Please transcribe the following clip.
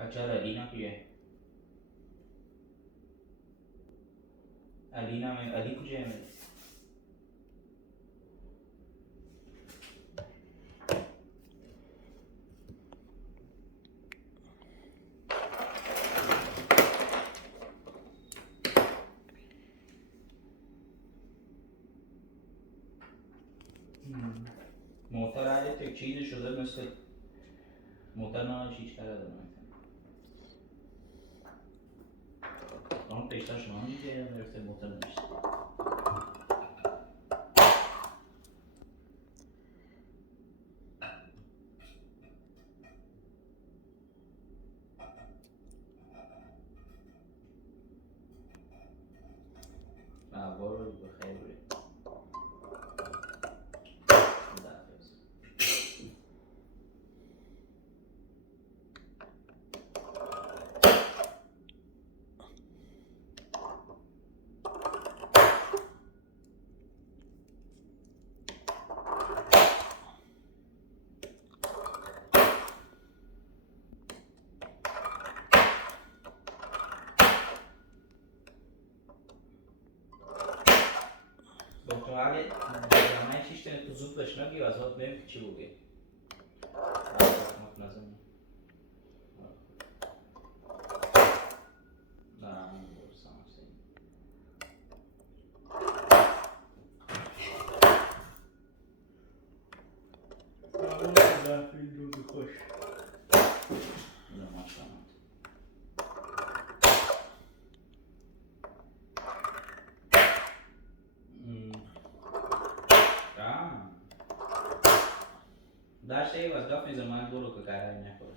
अच्छा अलीना की है अलीना में अली कुछ है मेरे موتر عادي تكشيد شده مثل موتر نه چیز کرده اون پیشتاش نمیگه میرسه موتر نمیشه برو بخیر بری تو اگه برنامه چیش تنه تو زود بشنگی و از وقت بهم چی بگی لازم نه برسام سین لا فيلم بخش لا ما شاء الله داشته ای از دفعه زمان دورو که کارای نکرد